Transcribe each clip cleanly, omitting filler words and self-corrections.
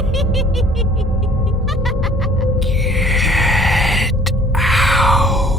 Get out.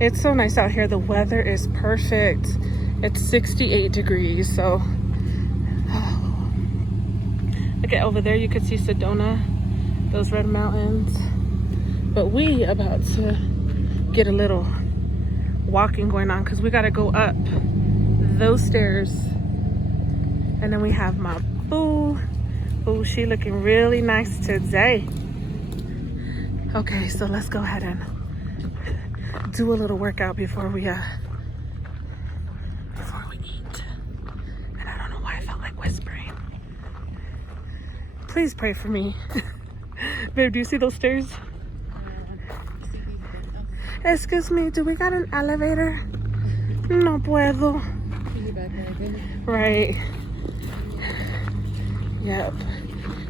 It's so nice out here. The weather is perfect. It's 68 degrees, so look at over there, you could see Sedona, those red mountains. But we about to get a little walking going on because we got to go up those stairs. And then we have my boo. Boo, she looking really nice today. Okay, so let's go ahead and do a little workout before we eat. And I don't know why I felt like whispering. Please pray for me. Babe, do you see those stairs? Excuse me, do we got an elevator? No puedo. Right. Yep.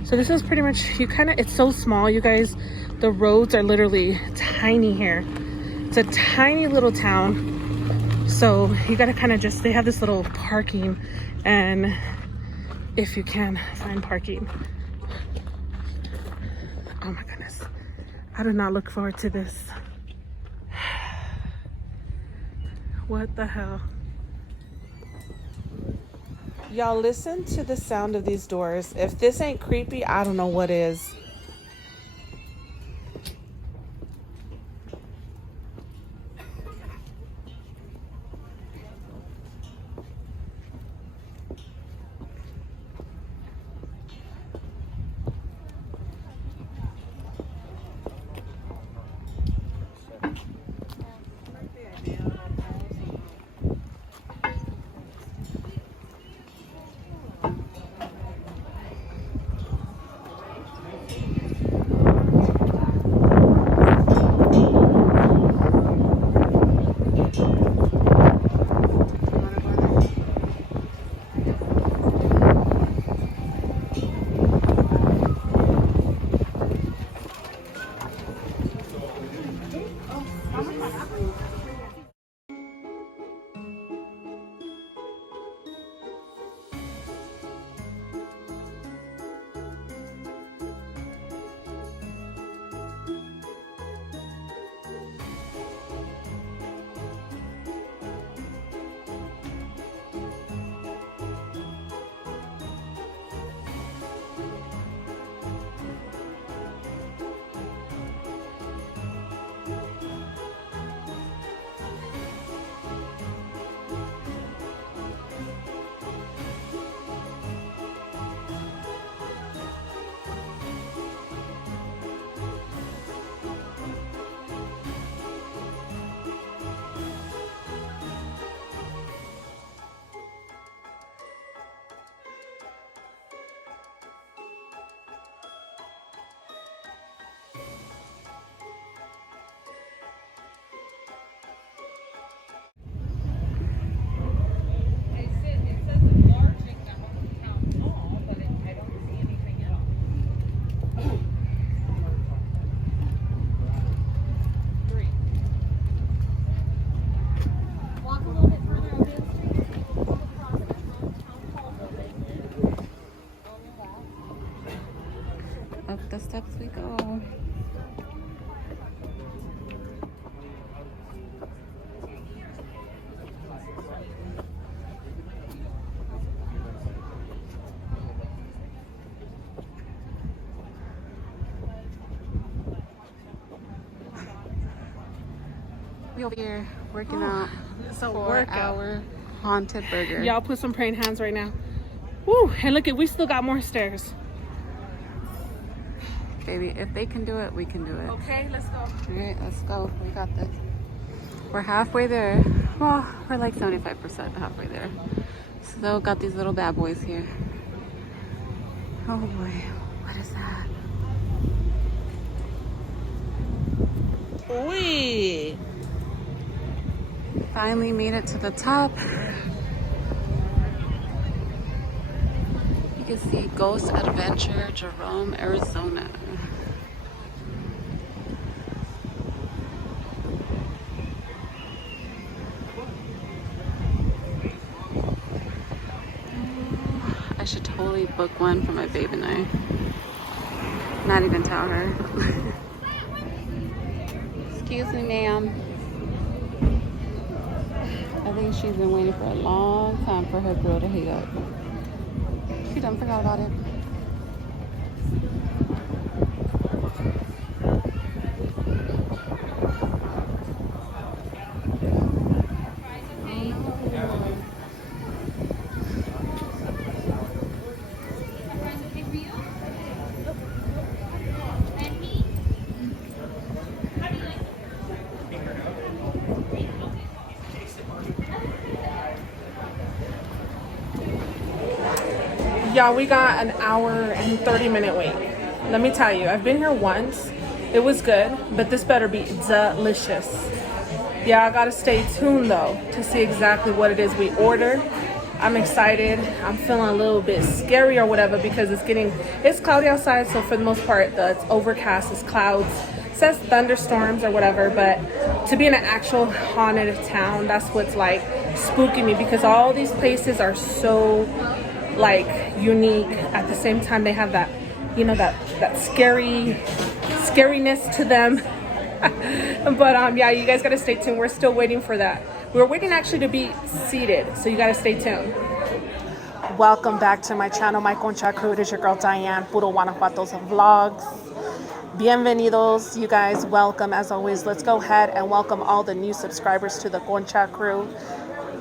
So this is pretty much, it's so small, you guys. The roads are literally tiny here. It's a tiny little town. So you gotta kind of they have this little parking, and if you can find parking. Oh my goodness. I do not look forward to this. What the hell? Y'all, listen to the sound of these doors. If this ain't creepy, I don't know what is. over here working out. It's a 4-hour haunted burger. Y'all put some praying hands right now. Woo! And look, we still got more stairs. Baby, if they can do it, we can do it. Okay, let's go. All right, let's go. We got this. We're halfway there. Well, we're like 75% halfway there. So got these little bad boys here. Oh boy, what is that? Wee! Finally made it to the top. You can see Ghost Adventure, Jerome, Arizona. I should totally book one for my babe and I. Not even tell her. Excuse me, ma'am. I think she's been waiting for a long time for her grill to heat up. She done forgot about it. Y'all, we got an hour and 30-minute wait. Let me tell you, I've been here once. It was good, but this better be delicious. Yeah, I gotta stay tuned though to see exactly what it is we ordered. I'm excited. I'm feeling a little bit scary or whatever because it's cloudy outside, so for the most part, it's overcast, it's clouds. It says thunderstorms or whatever, but to be in an actual haunted town, that's what's like spooking me because all these places are so like unique. At the same time, they have that, you know, that scariness to them. But yeah, you guys gotta stay tuned. We're still waiting for that. We're waiting actually to be seated, so you gotta stay tuned. Welcome back to my channel, my CONCHA KREW. It is your girl Diane, puroGuanajuato's vlogs. Bienvenidos, you guys. Welcome as always. Let's go ahead and welcome all the new subscribers to the CONCHA KREW.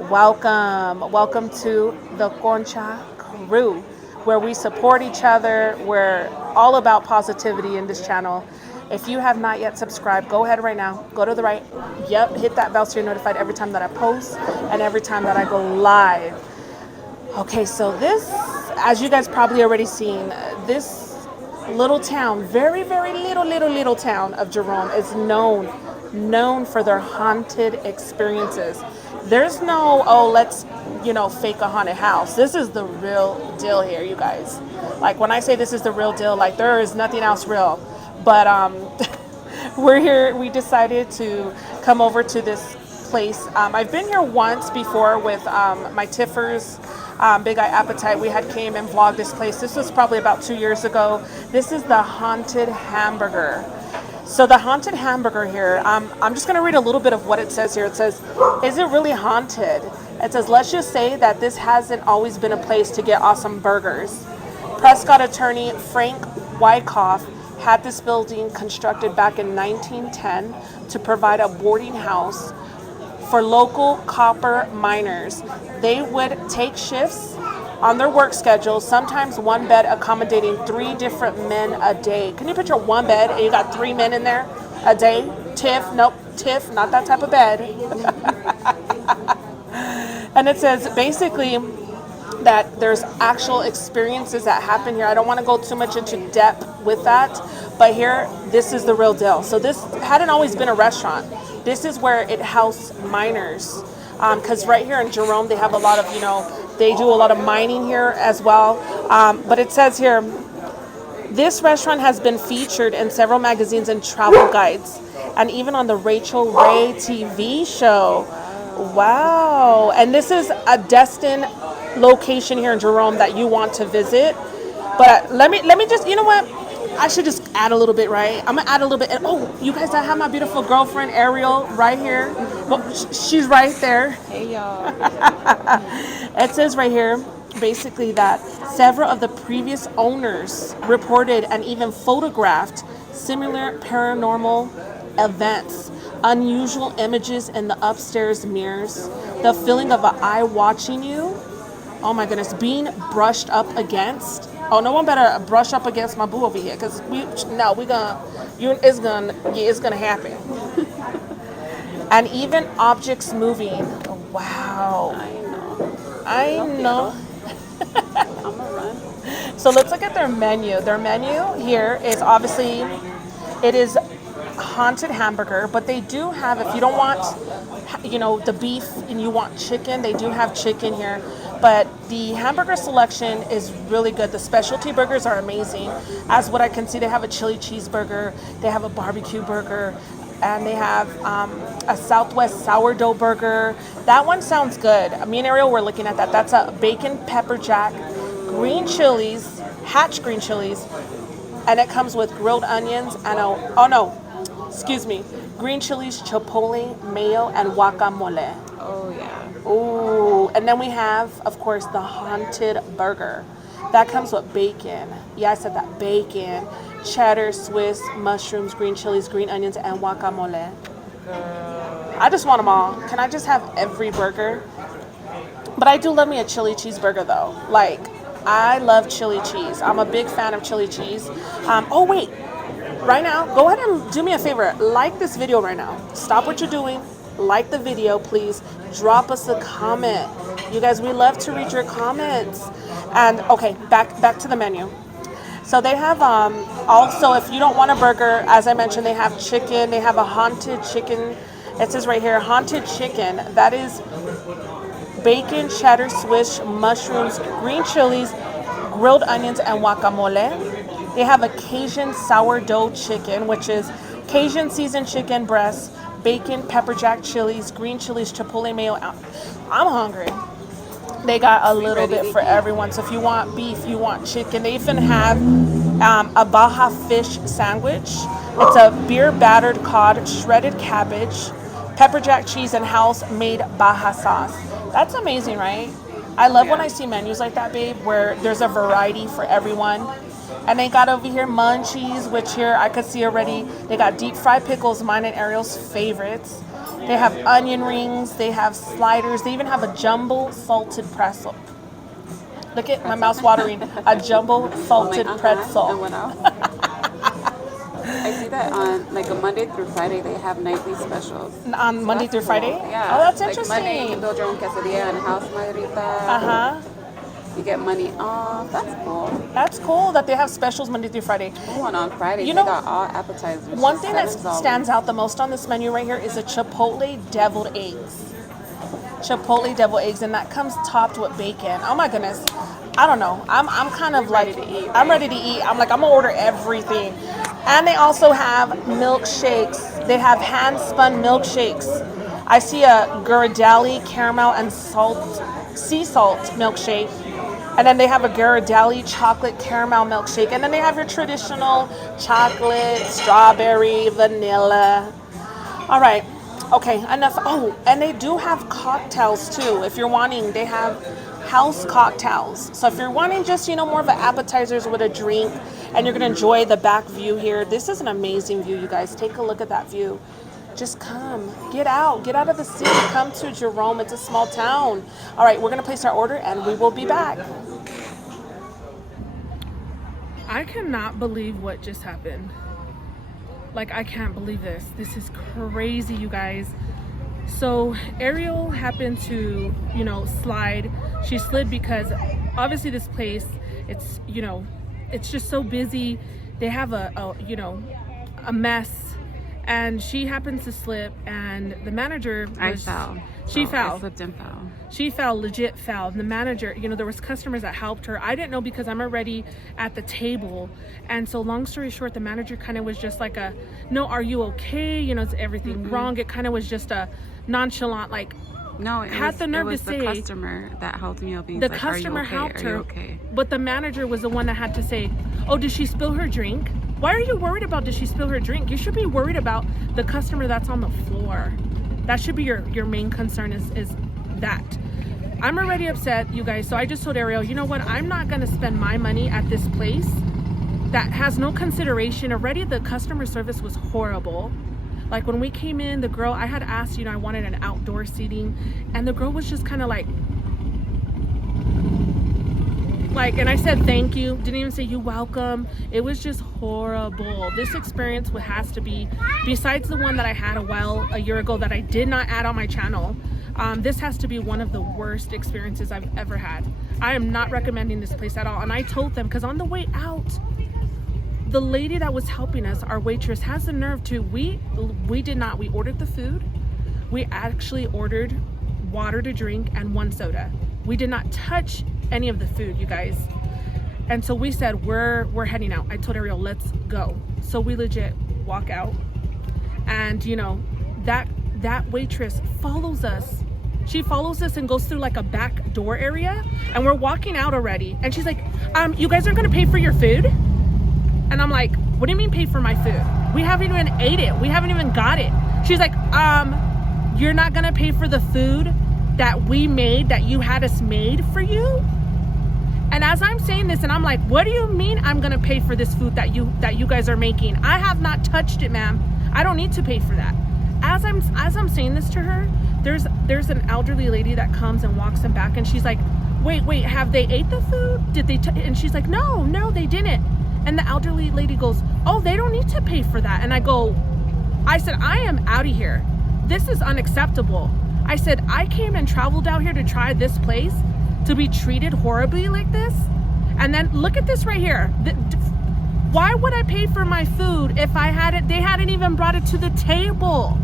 Welcome to the CONCHA KREW, where we support each other. We're all about positivity in this channel. If you have not yet subscribed, go ahead right now. Go to the right. Yep, hit that bell so you're notified every time that I post and every time that I go live. Okay, so this, as you guys probably already seen, this little town, very, very little town of Jerome is known for their haunted experiences. There's no, oh, let's, fake a haunted house. This is the real deal here, you guys. Like when I say this is the real deal, like there is nothing else real. But we're here. We decided to come over to this place. I've been here once before with my Tiffers, Big Eye Appetite. We had came and vlogged this place. This was probably about 2 years ago. This is the Haunted Hamburger. So the Haunted Hamburger here, I'm just going to read a little bit of what it says here. It says, is it really haunted? It says, let's just say that this hasn't always been a place to get awesome burgers. Prescott attorney Frank Wyckoff had this building constructed back in 1910 to provide a boarding house for local copper miners. They would take shifts on their work schedule, sometimes one bed accommodating 3 different men a day. Can you picture one bed and you got 3 men in there a day? Tiff, nope, Tiff, not that type of bed. And it says basically that there's actual experiences that happen here. I don't want to go too much into depth with that, but here, this is the real deal. So this hadn't always been a restaurant. This is where it housed miners. Because right here in Jerome, they have a lot of, they do a lot of mining here as well. But it says here, this restaurant has been featured in several magazines and travel guides, and even on the Rachel Ray TV show. Wow. And this is a destined location here in Jerome that you want to visit. But let me just, you know what? I should just add a little bit, right? I'm gonna add a little bit. And oh, you guys, I have my beautiful girlfriend Ariel right here. Well, she's right there. Hey y'all. It says right here basically that several of the previous owners reported and even photographed similar paranormal events. unusual images in the upstairs mirrors, the feeling of an eye watching you. Oh my goodness, being brushed up against. Oh, no one better brush up against my boo over here, because it's gonna happen. And even objects moving. Wow. I know. I'm gonna run. So let's look at their menu. Their menu here is obviously, it is haunted hamburger, but they do have, if you don't want, the beef and you want chicken, they do have chicken here. But the hamburger selection is really good. The specialty burgers are amazing. As what I can see, they have a chili cheeseburger, they have a barbecue burger, and they have a Southwest sourdough burger. That one sounds good. Me and Ariel were looking at that. That's a bacon pepper jack, green chilies, hatch green chilies, and it comes with grilled onions and green chilies, chipotle, mayo, and guacamole. Oh yeah. Ooh, and then we have, of course, the haunted burger. That comes with bacon. Yeah, I said that. Bacon, cheddar, Swiss, mushrooms, green chilies, green onions, and guacamole. I just want them all. Can I just have every burger? But I do love me a chili cheeseburger, though. Like, I love chili cheese. I'm a big fan of chili cheese. Oh, wait. Right now, go ahead and do me a favor. Like this video right now. Stop what you're doing. Like the video, please. Drop us a comment. You guys, we love to read your comments. And, okay, back to the menu. So they have, also, if you don't want a burger, as I mentioned, they have chicken. They have a haunted chicken. It says right here, haunted chicken. That is bacon, cheddar, Swiss, mushrooms, green chilies, grilled onions, and guacamole. They have a Cajun sourdough chicken, which is Cajun seasoned chicken breast, bacon, pepper jack chilies, green chilies, chipotle mayo. I'm hungry. They got a little bit for everyone. So if you want beef, you want chicken. They even have a Baja fish sandwich. It's a beer battered cod, shredded cabbage, pepper jack cheese, and house-made Baja sauce. That's amazing, right? I love when I see menus like that, babe, where there's a variety for everyone. And they got over here munchies, which here I could see already. They got deep fried pickles, mine and Ariel's favorites. They have onion rings. They have sliders. They even have a jumbo salted pretzel. Look at my mouth's watering. A jumbo salted pretzel. And what else? I see that on like a Monday through Friday they have nightly specials. On Monday through Friday? Yeah. Oh, that's like interesting. Monday you can build your own quesadilla and house margarita. Uh-huh. You get money off. That's cool. That's cool that they have specials Monday through Friday. Oh, and on Friday they got all appetizers. One thing that stands out the most on this menu right here is a chipotle deviled eggs. Chipotle deviled eggs, and that comes topped with bacon. Oh my goodness. I don't know. I'm kind of like, I'm ready to eat. I'm like, I'm gonna order everything. And they also have milkshakes. They have hand spun milkshakes. I see a Ghirardelli caramel and sea salt milkshake. And then they have a Ghirardelli chocolate caramel milkshake. And then they have your traditional chocolate, strawberry, vanilla. All right. Okay, enough. Oh, and they do have cocktails too. If you're wanting, they have house cocktails. So if you're wanting just, more of an appetizers with a drink and you're going to enjoy the back view here, this is an amazing view, you guys. Take a look at that view. Just come, get out of the city, come to Jerome. It's a small town. All right, we're gonna place our order and we will be back. I cannot believe what just happened. Like, I can't believe this. This is crazy, you guys. So Ariel happened to, slide. She slid because obviously this place, it's, it's just so busy. They have a mess. And she happens to slip, and the manager fell. She fell. I slipped and fell. She fell, legit fell. And the manager, there was customers that helped her. I didn't know because I'm already at the table. And so long story short, the manager kind of was just like no, are you okay? Is everything wrong? It kind of was just a nonchalant, like, no, it had was, the nerve it was to the say, customer that helped me up. The like, customer are you okay? helped her, okay? But the manager was the one that had to say, oh, did she spill her drink? Why are you worried about did she spill her drink? You should be worried about the customer that's on the floor. That should be your main concern is that. I'm already upset, you guys. So I just told Ariel, you know what? I'm not going to spend my money at this place that has no consideration. Already the customer service was horrible. Like when we came in, the girl, I had asked, you know, I wanted an outdoor seating, and the girl was just kind of like, and I said thank you, didn't even say you welcome. It was just horrible. This experience has to be, besides the one that I had a year ago that I did not add on my channel, this has to be one of the worst experiences I've ever had. I am not recommending this place at all. And I told them, because on the way out, the lady that was helping us, our waitress, has the nerve to, we ordered the food. We actually ordered water to drink and 1 soda. We did not touch any of the food, you guys. And so we said, we're heading out. I told Ariel, let's go. So we legit walk out, and you know, that waitress follows us. She follows us and goes through like a back door area, and we're walking out already, and she's like, you guys aren't gonna pay for your food? And I'm like, what do you mean pay for my food? We haven't even ate it. We haven't even got it. She's like, you're not gonna pay for the food that we made, that you had us made for you? And as I'm saying this, and I'm like, what do you mean I'm gonna pay for this food that you guys are making? I have not touched it, ma'am. I don't need to pay for that. As I'm saying this to her, there's an elderly lady that comes and walks them back, and she's like, wait, have they ate the food? Did they? And she's like, no, they didn't. And the elderly lady goes, oh, they don't need to pay for that. And I said, I am out of here. This is unacceptable. I said, I came and traveled out here to try this place, to be treated horribly like this. And then look at this right here. Why would I pay for my food if they hadn't even brought it to the table?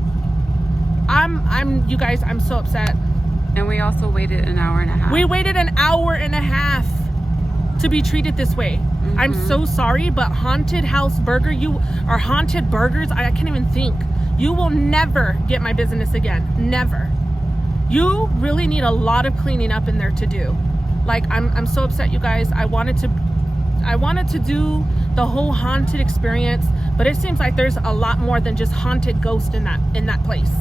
You guys, I'm so upset. And we also waited an hour and a half. We waited an hour and a half to be treated this way. Mm-hmm. I'm so sorry, but Haunted House Burger, or Haunted Burgers, I can't even think. You will never get my business again. Never. You really need a lot of cleaning up in there to do. Like, I'm so upset, you guys. I wanted to do the whole haunted experience, but it seems like there's a lot more than just haunted ghost in that place.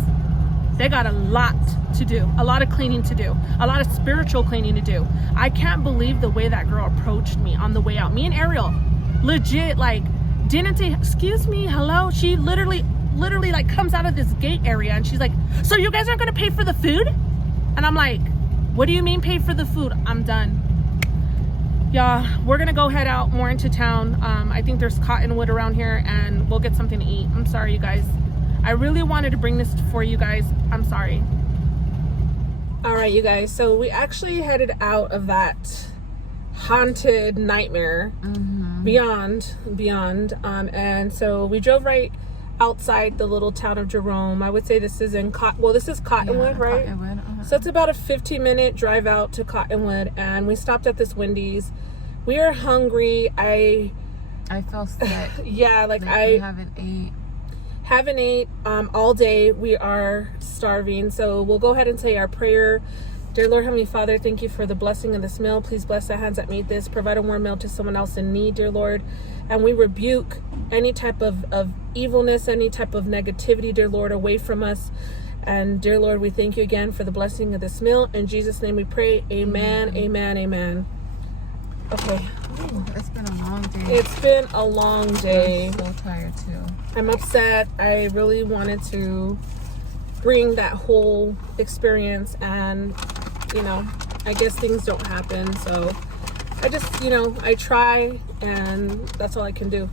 They got a lot to do, a lot of cleaning to do, a lot of spiritual cleaning to do. I can't believe the way that girl approached me on the way out. Me and Ariel, legit, like, didn't say, excuse me, hello. She literally like comes out of this gate area, and she's like, so you guys aren't gonna pay for the food? And I'm like, what do you mean pay for the food? I'm done. Yeah, we're gonna go head out more into town. I think there's Cottonwood around here, and we'll get something to eat. I'm sorry, you guys. I really wanted to bring this for you guys. I'm sorry. All right, you guys. So we actually headed out of that haunted nightmare, beyond. And so we drove right outside the little town of Jerome. I would say this is in this is Cottonwood, yeah, right? Cottonwood. So it's about a 15-minute drive out to Cottonwood, and we stopped at this Wendy's. We are hungry. I feel sick. Yeah, like I haven't ate all day. We are starving, so we'll go ahead and say our prayer. Dear Lord, Heavenly Father, thank you for the blessing of this meal. Please bless the hands that made this. Provide a warm meal to someone else in need, dear Lord. And we rebuke any type of evilness, any type of negativity, dear Lord, away from us. And dear Lord, we thank you again for the blessing of this meal. In Jesus' name we pray. Amen, amen, amen. Okay. Ooh, it's been a long day. It's been a long day. I'm so tired too. I'm upset. I really wanted to bring that whole experience, and I guess things don't happen, so I just I try, and that's all I can do.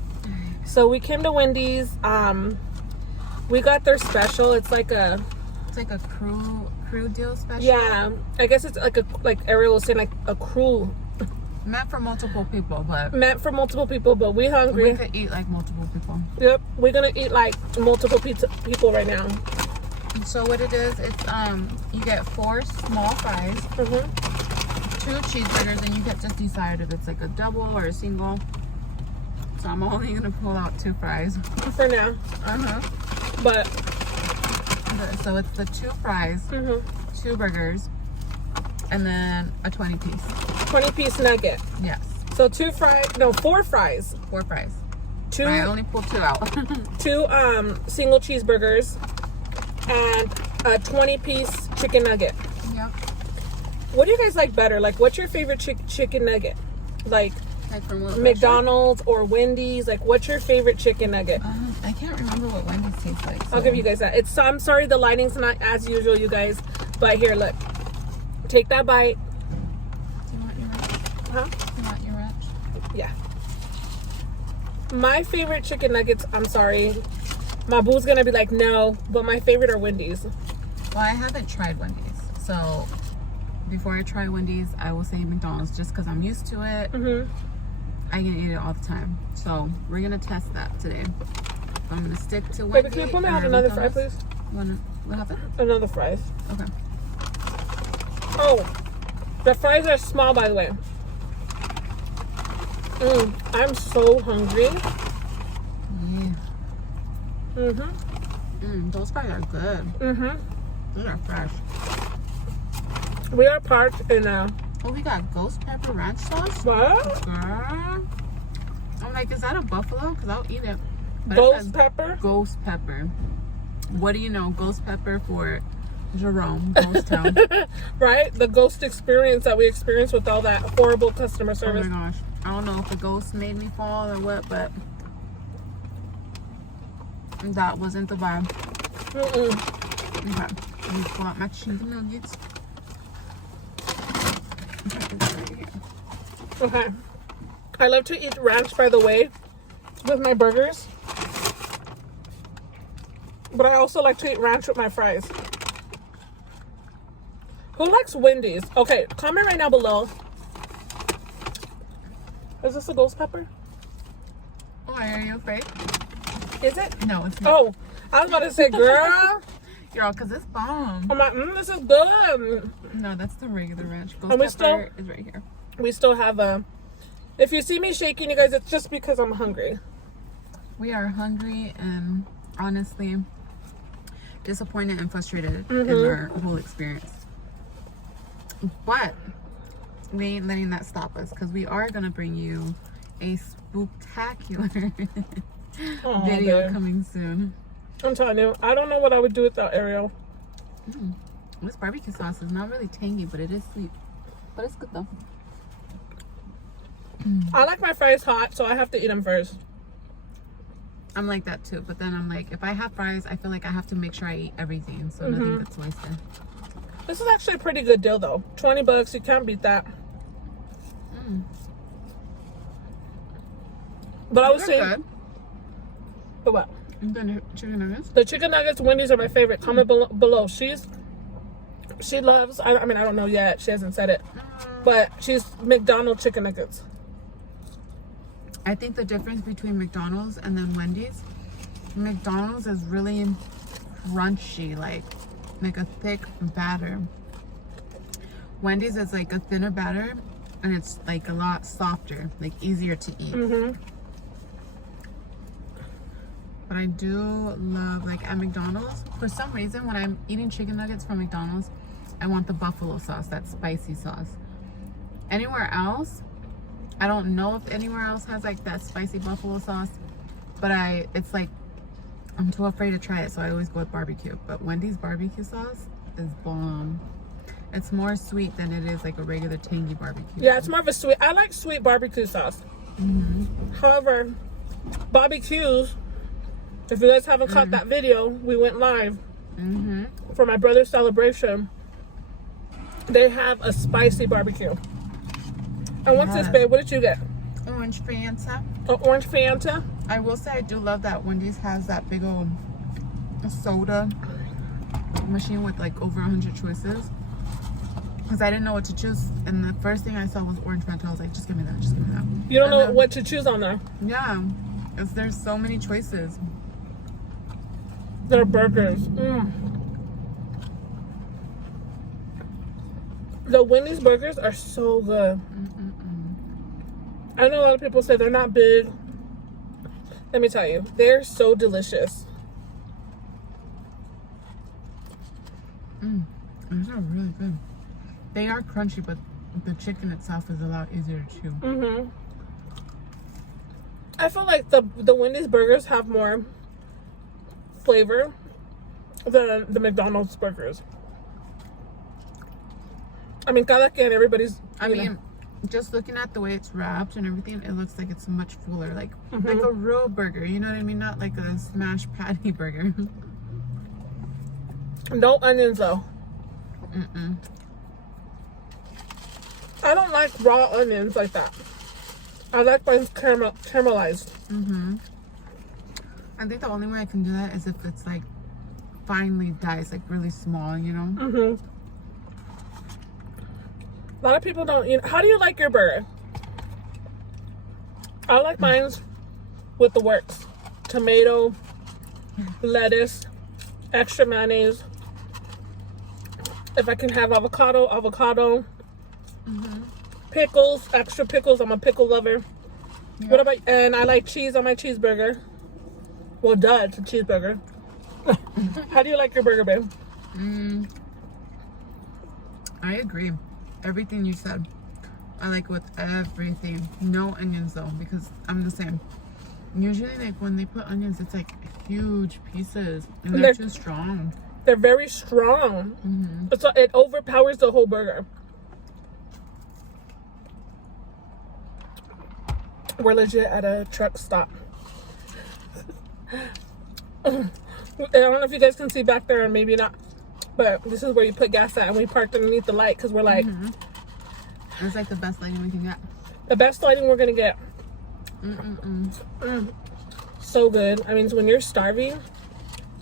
So we came to Wendy's. We got their special. It's like a crew deal special. Yeah, I guess it's like Ariel was saying, like a crew. Meant for multiple people, but we hungry. We could eat like multiple people. Yep, we're gonna eat like multiple people right now. So what it is, it's you get 4 small fries, 2 cheeseburgers, and you get to decide if it's like a double or a single. So I'm only gonna pull out 2 fries for now. But so it's the 2 fries, 2 burgers, and then a 20-piece nugget. Yes. So 4 fries. 4 fries. 2. I only pulled 2 out. 2 single cheeseburgers and a 20-piece chicken nugget. Yep. What do you guys like better? Like, what's your favorite chicken nugget? Like, Like from what McDonald's or Wendy's? Like, what's your favorite chicken nugget? I can't remember what Wendy's tastes like. So. I'll give you guys that. I'm sorry the lighting's not as usual, you guys. But here, look. Take that bite. Do you want your ranch? Huh? Do you want your ranch? Yeah. My favorite chicken nuggets, I'm sorry. My boo's gonna be like, no. But my favorite are Wendy's. Well, I haven't tried Wendy's. So, before I try Wendy's, I will say McDonald's just because I'm used to it. I can eat it all the time. So, we're going to test that today. I'm going to stick to Wendy's. Baby, can you put me out another fry, please? What happened? Another fries. Okay. Oh, the fries are small, by the way. I'm so hungry. Yeah. Those fries are good. Those are fresh. We are parked in Oh, we got ghost pepper ranch sauce? what? Girl. I'm like, is that a buffalo? Because I'll eat it. But Ghost pepper? Ghost pepper. What do you know? Ghost pepper for Jerome, Ghost Town. Right? The ghost experience that we experienced with all that horrible customer service. Oh my gosh. I don't know if the ghost made me fall or what, but that wasn't the vibe. Okay. Let me pull out my chicken nuggets. Okay. I love to eat ranch, by the way, with my burgers. But I also like to eat ranch with my fries. Who likes Wendy's? Okay, comment right now below. Is this a ghost pepper? Oh, are you afraid? Is it? No, it's not. Oh, I was about to say, girl. Girl, because it's bomb. I'm like, this is good. No, that's the regular ranch. Ghost And we pepper is right here. We still have if you see me shaking, you guys, it's just because I'm hungry. We are hungry and honestly disappointed and frustrated in our whole experience. But we ain't letting that stop us because we are going to bring you a spooktacular video coming soon. I'm telling you, I don't know what I would do without Ariel. This barbecue sauce is not really tangy, but it is sweet. But it's good though. I like my fries hot, so I have to eat them first. I'm like that too, but then I'm like, if I have fries, I feel like I have to make sure I eat everything, so nothing gets wasted. This is actually a pretty good deal though. $20, you can't beat that. But I was saying, good. But what? The chicken nuggets? The chicken nuggets, Wendy's are my favorite. Comment below. She loves, I mean, I don't know yet. She hasn't said it. But she's McDonald's chicken nuggets. I think the difference between McDonald's and then Wendy's, McDonald's is really crunchy, like a thick batter. Wendy's is like a thinner batter and it's like a lot softer, like easier to eat. But I do love, like at McDonald's, for some reason when I'm eating chicken nuggets from McDonald's, I want the buffalo sauce, that spicy sauce. Anywhere else, I don't know if anywhere else has like that spicy buffalo sauce, but it's like, I'm too afraid to try it, so I always go with barbecue. But Wendy's barbecue sauce is bomb. It's more sweet than it is like a regular tangy barbecue. Yeah, it's more of a sweet. I like sweet barbecue sauce. However, barbecues, if you guys haven't caught that video, we went live for my brother's celebration. They have a spicy barbecue. And what's this, babe? What did you get? Orange Fanta. Oh, orange Fanta. I will say I do love that Wendy's has that big old soda machine with like over 100 choices. Because I didn't know what to choose, and the first thing I saw was orange Fanta. I was like, just give me that, just give me that. You don't know what to choose on there. Yeah, because there's so many choices. Their burgers. The Wendy's burgers are so good. I know a lot of people say they're not big. Let me tell you, they're so delicious. These are really good. They are crunchy, but the chicken itself is a lot easier to chew. I feel like the Wendy's burgers have more flavor than the McDonald's burgers. I mean, cada quien, everybody's. I mean, just looking at the way it's wrapped and everything, it looks like it's much fuller, like a real burger. You know what I mean? Not like a smash patty burger. No onions though. I don't like raw onions like that. I like mine caramelized. I think the only way I can do that is if it's like finely diced, like really small, you know? A lot of people don't eat. How do you like your burger? I like mine with the works. Tomato, lettuce, extra mayonnaise. If I can have avocado. Pickles, extra pickles. I'm a pickle lover. Yeah. What about, and I like cheese on my cheeseburger. Well, duh, it's a cheeseburger. How do you like your burger, babe? I agree. Everything you said. I like with everything. No onions though, because I'm the same. Usually like when they put onions, it's like huge pieces and they're too strong. They're very strong. So it overpowers the whole burger. We're legit at a truck stop. I don't know if you guys can see back there, and maybe not, but this is where you put gas at, and we parked underneath the light because we're like, it's like the best lighting we can get. The best lighting we're gonna get. So good. I mean, when you're starving,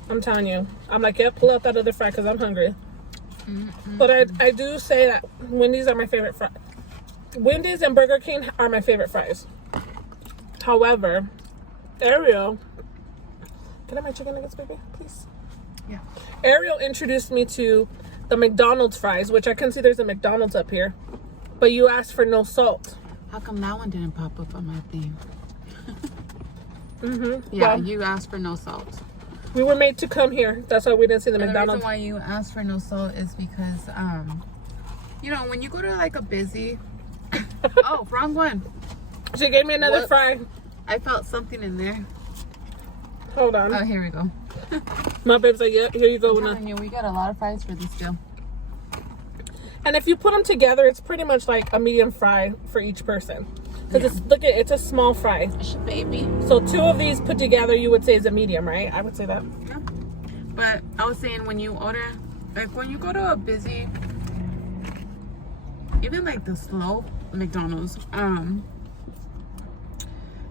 I'm telling you, I'm like, yeah, pull out that other fry because I'm hungry. But I do say that Wendy's are my favorite fries. Wendy's and Burger King are my favorite fries. However, Ariel, can I have my chicken nuggets, baby, please? Yeah. Ariel introduced me to the McDonald's fries, which I can see there's a McDonald's up here, but you asked for no salt. How come that one didn't pop up on my thing? Yeah, well, you asked for no salt. We were made to come here. That's why we didn't see the McDonald's. The reason why you asked for no salt is because, you know, when you go to like a busy... Oh, wrong one. She gave me another fry. I felt something in there. Hold on. Oh, here we go. My babe's like, yep, here you go. I'm telling you, we got a lot of fries for this deal. And if you put them together, it's pretty much like a medium fry for each person. Because look at it's a small fry. Baby. So 2 of these put together, you would say is a medium, right? I would say that. Yeah. But I was saying when you order, like when you go to a busy, even like the slow McDonald's,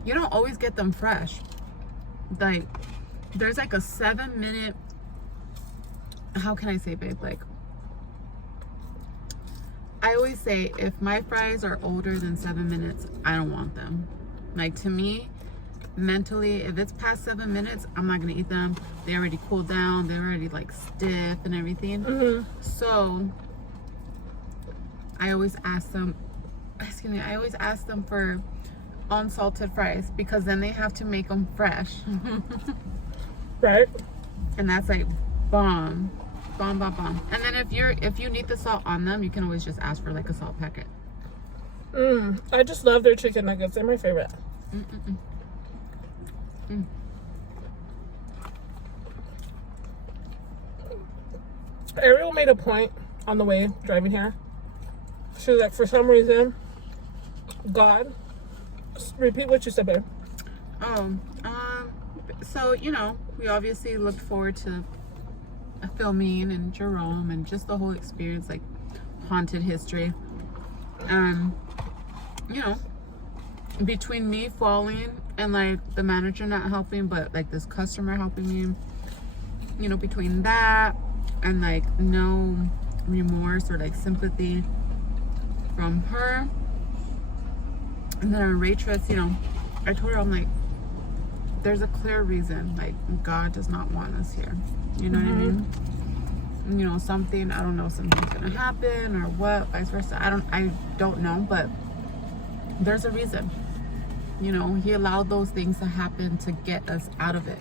you don't always get them fresh. Like there's like a 7-minute, how can I say, babe, like I always say if my fries are older than 7 minutes, I don't want them. Like to me, mentally, if it's past 7 minutes, I'm not gonna eat them. They already cooled down, they're already like stiff and everything. So I always ask them, I always ask them for unsalted fries because then they have to make them fresh. Right. And that's like bomb. And then if you need the salt on them, you can always just ask for like a salt packet. I just love their chicken nuggets. They're my favorite. Ariel made a point on the way driving here. She was like, for some reason, God, repeat what you said, babe. So you know, we obviously looked forward to filming and Jerome and just the whole experience, like haunted history. You know, between me falling and like the manager not helping, but like this customer helping me, you know, between that and like no remorse or like sympathy from her, and then our waitress, you know, I told her, I'm like, there's a clear reason, like God does not want us here. You know what I mean? You know, something, I don't know, something's gonna happen or what, vice versa. I don't know, but there's a reason. You know, he allowed those things to happen to get us out of it,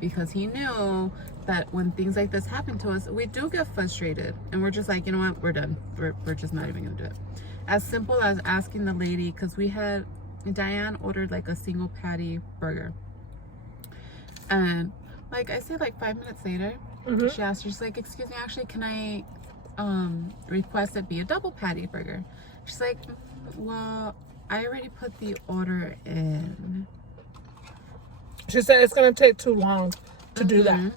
because he knew that when things like this happen to us, we do get frustrated and we're just like, you know what, we're done. We're just not even gonna do it. As simple as asking the lady, because we had, Diane ordered like a single patty burger. And like I said, like 5 minutes later, she asked her, she's like, excuse me, actually, can I request it be a double patty burger. She's like, well, I already put the order in. She said it's going to take too long to do that.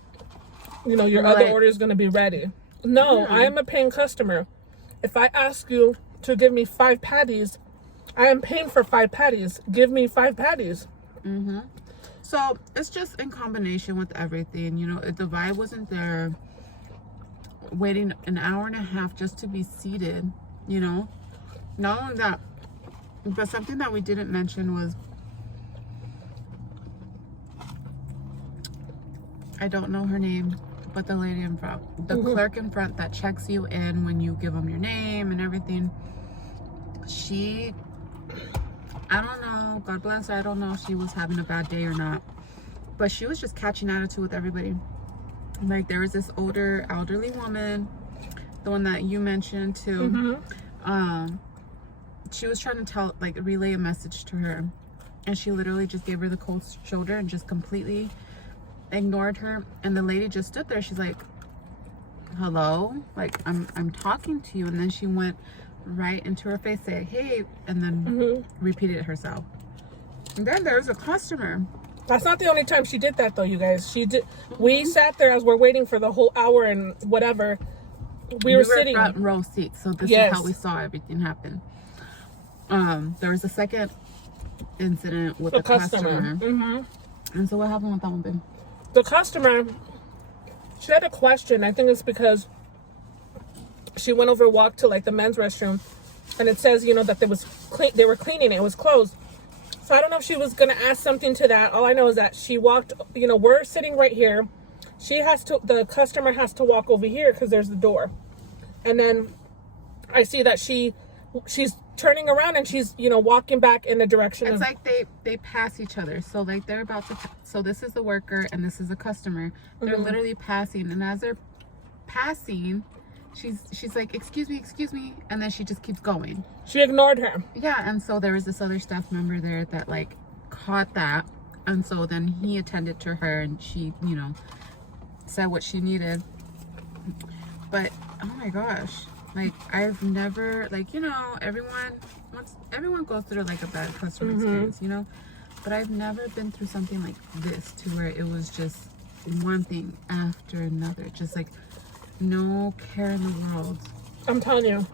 You know, your other order is going to be ready. No, I am a paying customer. If I ask you to give me 5 patties, I am paying for 5 patties. Give me 5 patties. So it's just in combination with everything. You know, if the vibe wasn't there, waiting an hour and a half just to be seated, you know. Not only that, but something that we didn't mention was, I don't know her name, but the lady in front, the clerk in front that checks you in when you give them your name and everything. She, I don't know, God bless her, I don't know if she was having a bad day or not, but she was just catching attitude with everybody. Like, there was this older, elderly woman, the one that you mentioned too. She was trying to relay a message to her, and she literally just gave her the cold shoulder and just completely ignored her. And the lady just stood there. She's like, hello, like, I'm talking to you. And then she went right into her face, say, hey, and then repeated it herself. And then there's a customer. That's not the only time she did that, though, you guys. She did. We sat there as we're waiting for the whole hour and whatever. We were sitting front row seats, so this is how we saw everything happen. There was a second incident with the customer. And so what happened with that one, babe? The customer, she had a question. I think it's because she went over, walked to like the men's restroom, and it says, you know, that they were cleaning it. It was closed. So I don't know if she was gonna ask something to that. All I know is that she walked. You know, we're sitting right here. The customer has to walk over here because there's the door, and then I see that she's turning around and she's, you know, walking back in the direction. It's like they pass each other. So like they're about to. So this is the worker and this is a customer. They're literally passing, and as they're passing, she's like, excuse me, and then she just keeps going. She ignored her. Yeah, and so there was this other staff member there that like caught that, and so then he attended to her, and she, you know, said what she needed. But oh my gosh, like, I've never, like, you know, everyone goes through like a bad customer experience, you know, but I've never been through something like this, to where it was just one thing after another, just like no care in the world. I'm telling you,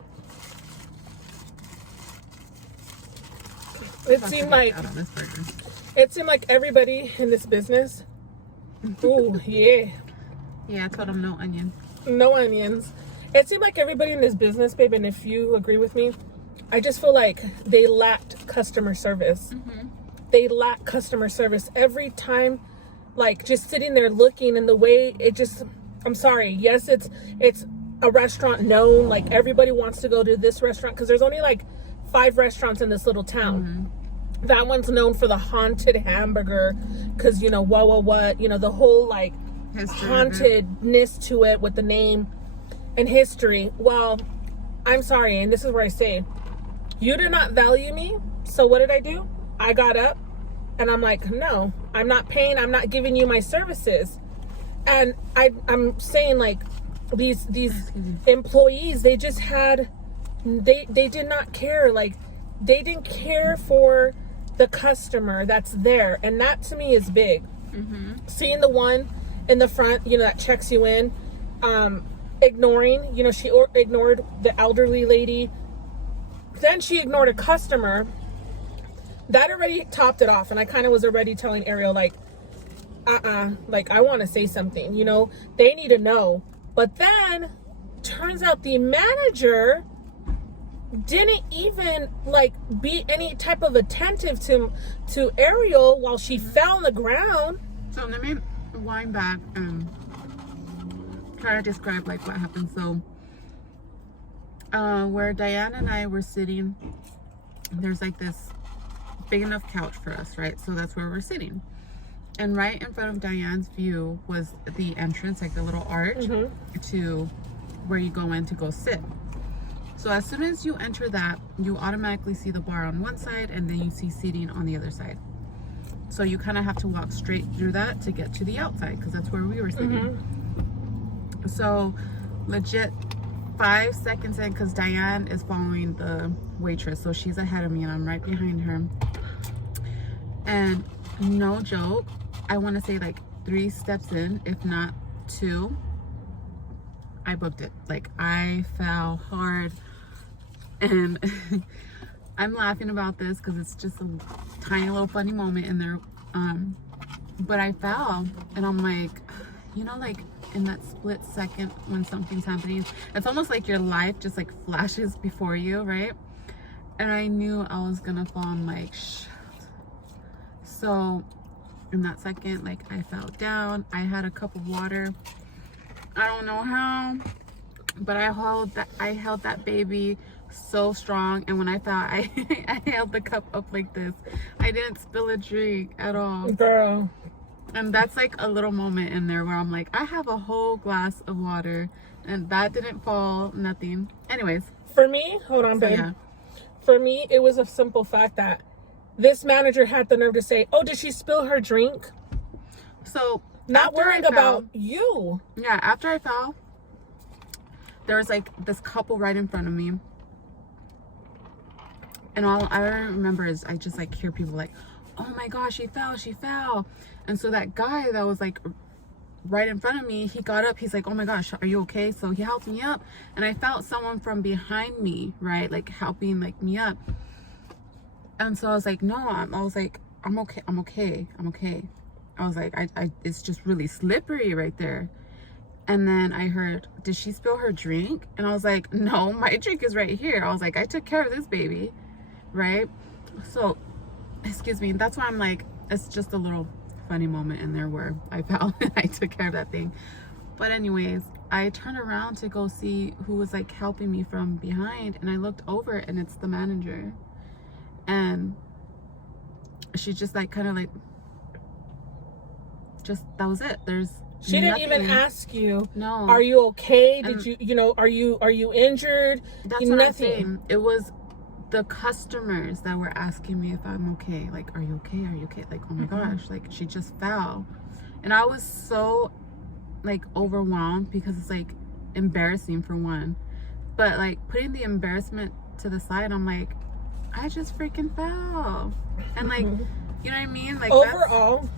it seemed like everybody in this business. Ooh, yeah. Yeah, I told them no onion. No onions. It seemed like everybody in this business, babe, and if you agree with me, I just feel like they lacked customer service. They lack customer service every time, like just sitting there looking, and the way it just, I'm sorry, yes, it's a restaurant known, like everybody wants to go to this restaurant because there's only like 5 restaurants in this little town. That one's known for the haunted hamburger because, you know, what, you know, the whole like hauntedness to it with the name and history. Well, I'm sorry, and this is where I say, you did not value me, so what did I do? I got up and I'm like, no, I'm not paying, I'm not giving you my services. And I'm saying, like, these employees, they just had, they did not care. Like, they didn't care for the customer that's there, and that to me is big. Seeing the one in the front, you know, that checks you in, ignoring, you know, she ignored the elderly lady, then she ignored a customer. That already topped it off, and I kind of was already telling Ariel, like, like, I want to say something, you know, they need to know. But then turns out the manager didn't even like be any type of attentive to Ariel while she fell on the ground. So let me wind back and try to describe like what happened. So where Diane and I were sitting, there's like this big enough couch for us, right? So that's where we're sitting, and right in front of Diane's view was the entrance, like the little arch to where you go in to go sit. So as soon as you enter that, you automatically see the bar on one side, and then you see seating on the other side. So you kind of have to walk straight through that to get to the outside, because that's where we were sitting. So legit, 5 seconds in, because Diane is following the waitress, so she's ahead of me and I'm right behind her. And no joke, I want to say like 3 steps in, if not 2, I booked it. Like, I fell hard. And I'm laughing about this because it's just a tiny little funny moment in there. But I fell, and I'm like, you know, like in that split second when something's happening, it's almost like your life just like flashes before you, right? And I knew I was gonna fall. I'm like, shit. So in that second, like, I fell down. I had a cup of water. I don't know how, but I held that baby so strong. And when I fell, I held the cup up like this. I didn't spill a drink at all, girl. And that's like a little moment in there where I'm like, I have a whole glass of water, and that didn't fall, nothing. Anyways, for me, hold on, babe. Yeah. For me, it was a simple fact that this manager had the nerve to say, oh, did she spill her drink? So not worrying about you. Yeah, after I fell, there was like this couple right in front of me. And all I remember is I just like hear people like, oh my gosh, she fell. And so that guy that was like right in front of me, he got up, he's like, oh my gosh, are you okay? So he helped me up, and I felt someone from behind me, right, like helping like me up. And so I was like, no, I was like, I'm okay. I was like, I it's just really slippery right there. And then I heard, did she spill her drink? And I was like, no, my drink is right here. I was like, I took care of this baby, right? So, excuse me, that's why I'm like, it's just a little funny moment in there where I fell and I took care of that thing. But anyways, I turned around to go see who was like helping me from behind, and I looked over, and it's the manager. And she just like kind of like, just, that was it. She didn't even ask you, no, are you okay? Did you are you injured? That's what I'm saying. It was the customers that were asking me if I'm okay. Like, are you okay? Are you okay? Like, oh my gosh, like, she just fell. And I was so like overwhelmed because it's like embarrassing for one, but like putting the embarrassment to the side, I'm like, I just freaking fell. And like, you know what I mean? Like, overall,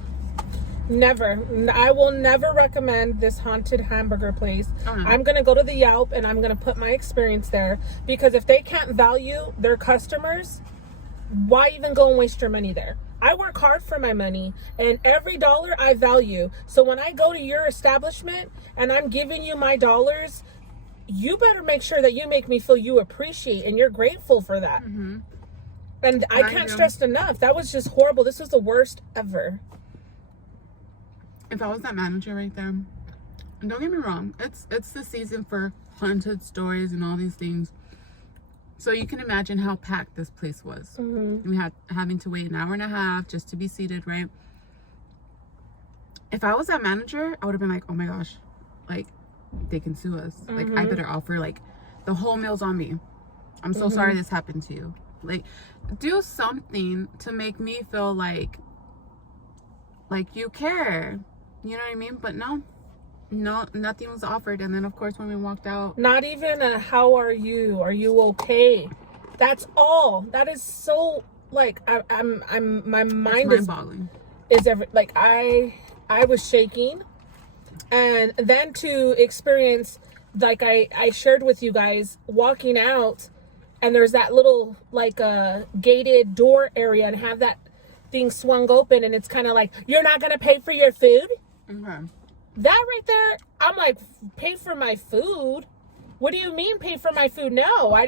never. I will never recommend this haunted hamburger place. I'm going to go to the Yelp and I'm going to put my experience there, because if they can't value their customers, why even go and waste your money there? I work hard for my money, and every dollar I value. So when I go to your establishment and I'm giving you my dollars, you better make sure that you make me feel you appreciate and you're grateful for that. And I can't stress enough. That was just horrible. This was the worst ever. If I was that manager right there, and don't get me wrong, it's the season for haunted stories and all these things. So you can imagine how packed this place was. We had having to wait an hour and a half just to be seated, right? If I was that manager, I would have been like, oh my gosh, like, they can sue us. Like, I better offer, like, the whole meal's on me. I'm so sorry this happened to you. Like, do something to make me feel like you care. You know what I mean? But no, nothing was offered. And then of course when we walked out, not even a how are you okay, that's all. That is so like, I'm my mind is like, I was shaking. And then to experience, like I shared with you guys, walking out, and there's that little like gated door area, and have that thing swung open, and it's kind of like, you're not gonna pay for your food. That right there, I'm like, pay for my food? What do you mean pay for my food? No, I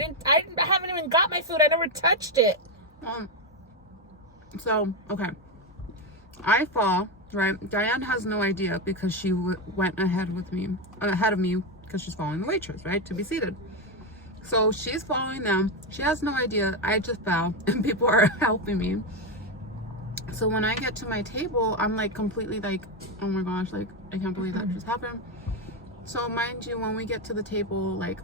haven't even got my food. I never touched it. So okay, I fall, right? Diane has no idea because she went ahead of me because she's following the waitress, right, to be seated. So she's following them. She has no idea I just fell and people are helping me. So when I get to my table, I'm like completely like, oh my gosh, like, I can't believe that just happened. So mind you, when we get to the table, like,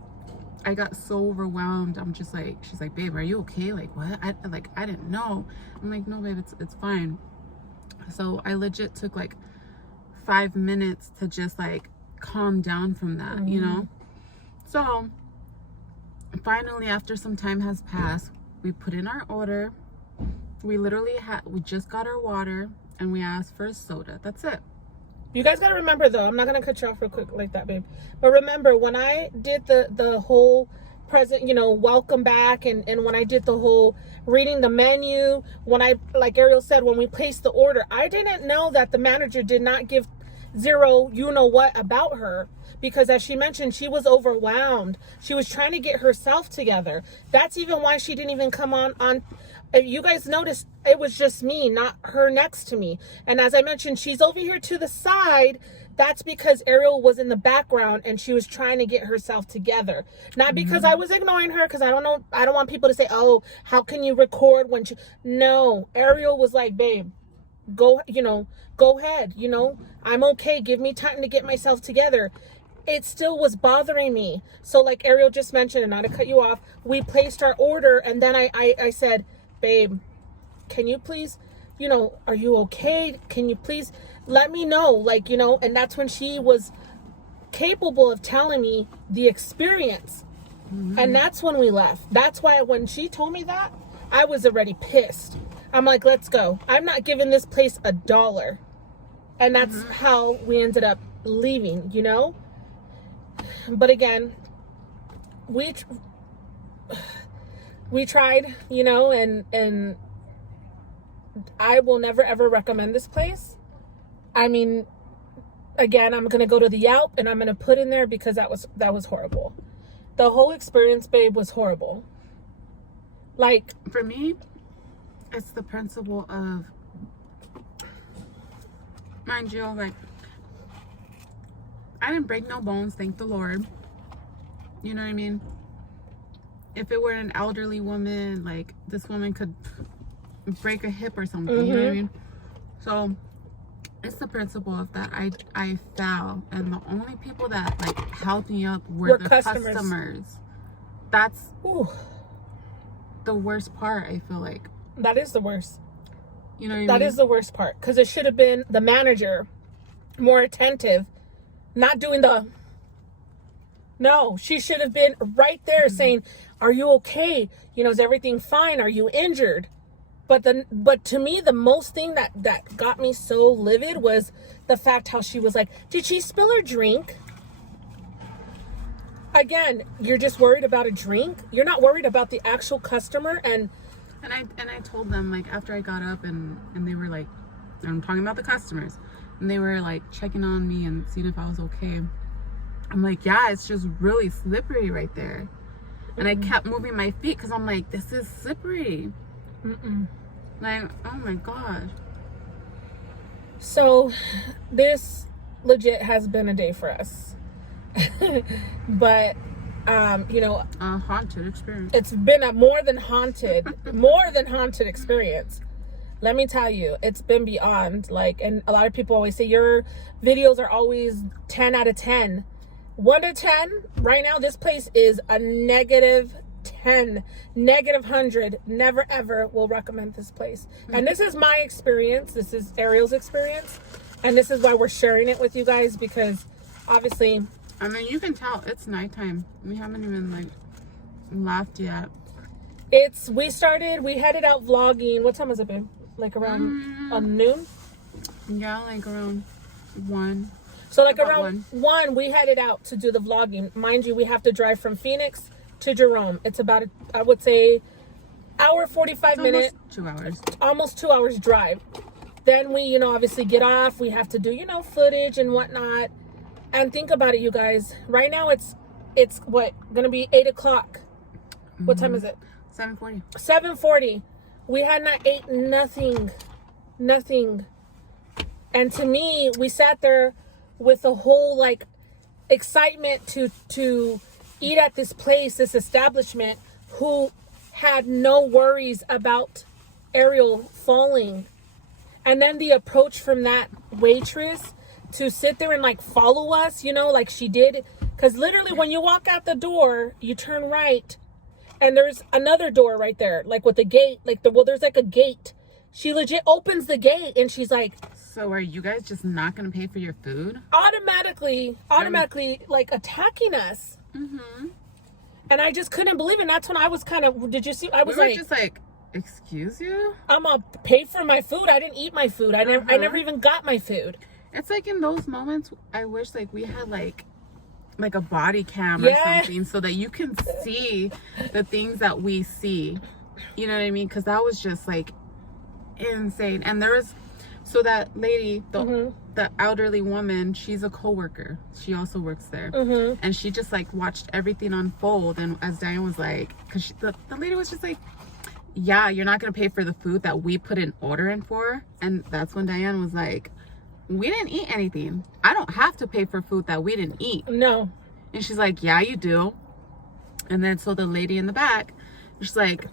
I got so overwhelmed. I'm just like, she's like, babe, are you okay? Like, what? I didn't know. I'm like, no, babe, it's fine. So I legit took like 5 minutes to just like calm down from that, you know? So finally, after some time has passed, we put in our order. We literally we just got our water and we asked for a soda. That's it. You guys got to remember, though, I'm not going to cut you off real quick like that, babe. But remember, when I did the whole present, you know, welcome back, and when I did the whole reading the menu, when I, like Ariel said, when we placed the order, I didn't know that the manager did not give zero you know what about her, because as she mentioned, she was overwhelmed. She was trying to get herself together. That's even why she didn't even come on. If you guys noticed, it was just me, not her next to me. And as I mentioned, she's over here to the side. That's because Ariel was in the background and she was trying to get herself together. Not because I was ignoring her, because I don't want people to say, oh, how can you record when she... No, Ariel was like, babe, go ahead, I'm okay. Give me time to get myself together. It still was bothering me. So like Ariel just mentioned, and not to cut you off, we placed our order, and then I said, babe, can you please, are you okay? Can you please let me know? Like, and that's when she was capable of telling me the experience. And that's when we left. That's why when she told me that, I was already pissed. I'm like, let's go. I'm not giving this place $1. And that's how we ended up leaving, But again, we tried, and I will never ever recommend this place. I mean, again, I'm going to go to the Yelp and I'm going to put in there because that was horrible. The whole experience, babe, was horrible. Like, for me, it's the principle of, mind you, like, I didn't break no bones, thank the Lord. You know what I mean? If it were an elderly woman, like, this woman could break a hip or something, you know what I mean? So it's the principle of that I fell, and the only people that like helped me up were the customers. That's the worst part. I feel like that is the worst. You know what I mean? That is the worst part, because it should have been the manager, more attentive, not doing no, she should have been right there saying, are you okay? Is everything fine? Are you injured? But to me, the most thing that got me so livid was the fact how she was like, did she spill her drink? Again, you're just worried about a drink. You're not worried about the actual customer. And I told them, like, after I got up and they were like, I'm talking about the customers, and they were like checking on me and seeing if I was okay. I'm like, yeah, it's just really slippery right there. And I kept moving my feet because I'm like, this is slippery. Like, oh my gosh. So this legit has been a day for us. But a haunted experience. It's been a more than haunted experience. Let me tell you, it's been beyond, like, and a lot of people always say your videos are always 10 out of 10. 1 to 10, right now, this place is a -10, -100. Never ever will recommend this place. And this is my experience. This is Ariel's experience. And this is why we're sharing it with you guys, because obviously, I mean, you can tell it's nighttime. We haven't even like left yet. We headed out vlogging. What time has it been? Like around noon? Yeah, like around 1. So like around 1, we headed out to do the vlogging. Mind you, we have to drive from Phoenix to Jerome. It's about, I would say, hour 45 minutes. 2 hours. Almost 2 hours drive. Then we, obviously get off. We have to do, footage and whatnot. And think about it, you guys. Right now it's what, gonna be 8 o'clock. What time is it? 7:40. 7:40. We had not ate nothing. And to me, we sat there with a whole like excitement to eat at this place, this establishment, who had no worries about Ariel falling. And then the approach from that waitress to sit there and like follow us, like she did. Because literally when you walk out the door, you turn right and there's another door right there, like with the gate, there's like a gate. She legit opens the gate and she's like, so are you guys just not going to pay for your food? Automatically like attacking us. And I just couldn't believe it. And that's when I was kind of, did you see? I was we were like, just like, excuse you? I'm going to pay for my food. I didn't eat my food. I never even got my food. It's like in those moments, I wish like we had like a body cam or something so that you can see the things that we see. You know what I mean? Because that was just like insane. And there was, so that lady, the elderly woman, she's a coworker. She also works there. And she just like watched everything unfold. And as Diane was like, because the lady was just like, yeah, you're not going to pay for the food that we put an order in for. And that's when Diane was like, we didn't eat anything. I don't have to pay for food that we didn't eat. No. And she's like, yeah, you do. And then so the lady in the back, she's like,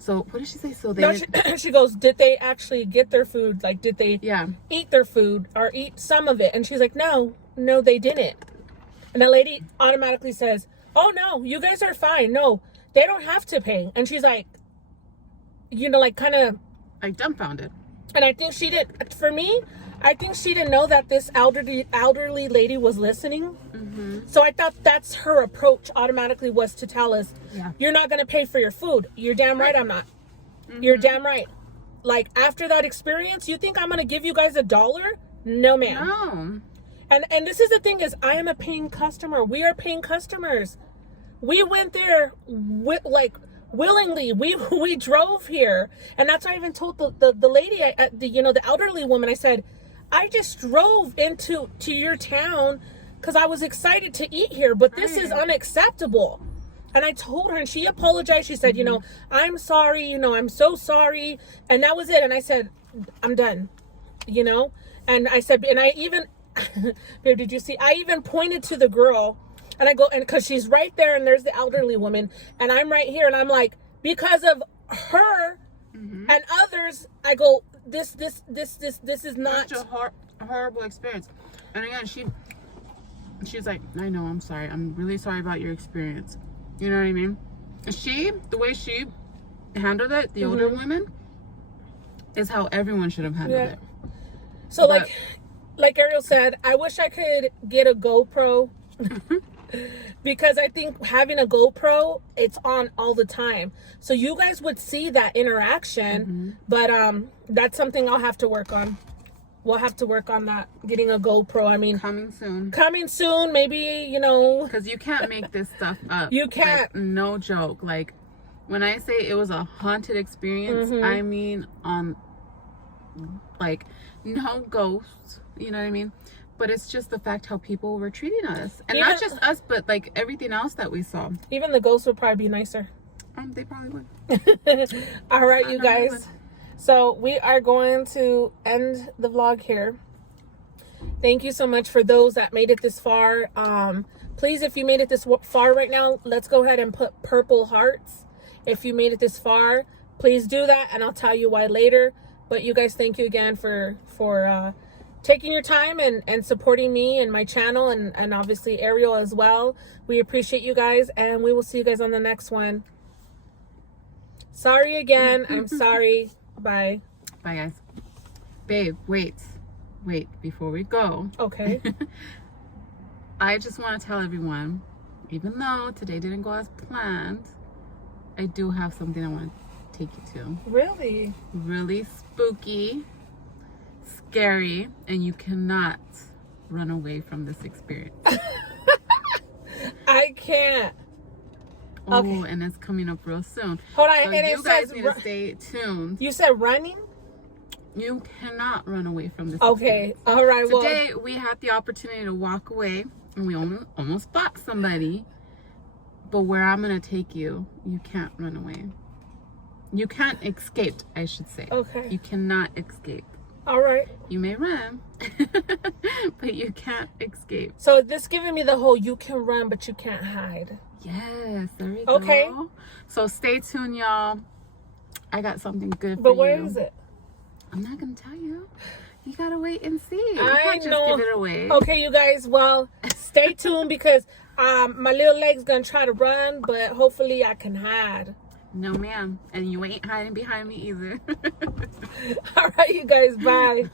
so what did she say? So they... No, she goes, did they actually get their food? Like, did they eat their food or eat some of it? And she's like, no, they didn't. And the lady automatically says, oh, no, you guys are fine. No, they don't have to pay. And she's like, you know, like kind of... like dumbfounded. And I think she did, for me, I think she didn't know that this elderly lady was listening. So I thought that's her approach automatically was to tell us, you're not going to pay for your food. You're damn right I'm not. You're damn right. Like, after that experience, you think I'm going to give you guys $1? No, ma'am. No. And this is the thing is, I am a paying customer. We are paying customers. We went there with, like, willingly. We drove here. And that's why I even told the lady, the elderly woman, I said, I just drove into your town because I was excited to eat here, but this is unacceptable. And I told her, and she apologized. She said, I'm sorry, I'm so sorry. And that was it. And I said, I'm done, And I said, and I even, babe, did you see? I even pointed to the girl, and I go, and because she's right there, and there's the elderly woman, and I'm right here, and I'm like, because of her and others, I go, this is not such a horrible experience. And again, she's like, I know, I'm sorry. I'm really sorry about your experience. You know what I mean? The way she handled it, the older woman, is how everyone should have handled it. So like Ariel said, I wish I could get a GoPro because I think having a GoPro, it's on all the time. So you guys would see that interaction, but that's something I'll have to work on. We'll have to work on that, getting a GoPro. I mean, coming soon, maybe, because you can't make this stuff up. You can't. Like, no joke. Like, when I say it was a haunted experience, I mean like, no ghosts, you know what I mean? But it's just the fact how people were treating us. And not just us, but like everything else that we saw. Even the ghosts would probably be nicer. They probably would. All right, you guys. So we are going to end the vlog here. Thank you so much for those that made it this far. Please, if you made it this far right now, let's go ahead and put purple hearts. If you made it this far, please do that, and I'll tell you why later. But you guys, thank you again for taking your time and supporting me and my channel, and obviously Ariel as well. We appreciate you guys, and we will see you guys on the next one. Sorry again. I'm sorry. Bye. Bye, guys. Babe, wait, before we go. Okay. I just want to tell everyone, even though today didn't go as planned, I do have something I want to take you to. Really? Really spooky, scary, and you cannot run away from this experience. I can't. Oh, okay. And it's coming up real soon. Hold on, so and you guys need to stay tuned. You said running? You cannot run away from this. Okay, experience. All right. Today we had the opportunity to walk away, and we almost fought somebody. But where I'm gonna take you, you can't run away. You can't escape, I should say. Okay. You cannot escape. All right. You may run, but you can't escape. So this giving me the whole you can run, but you can't hide. Yes, there we go. Okay. So stay tuned, y'all. I got something good for you. But where is it? I'm not going to tell you. You got to wait and see. You I can't know. just give it away. Okay, you guys. Well, stay tuned because my little leg's going to try to run, but hopefully I can hide. No, ma'am. And you ain't hiding behind me either. All right, you guys. Bye.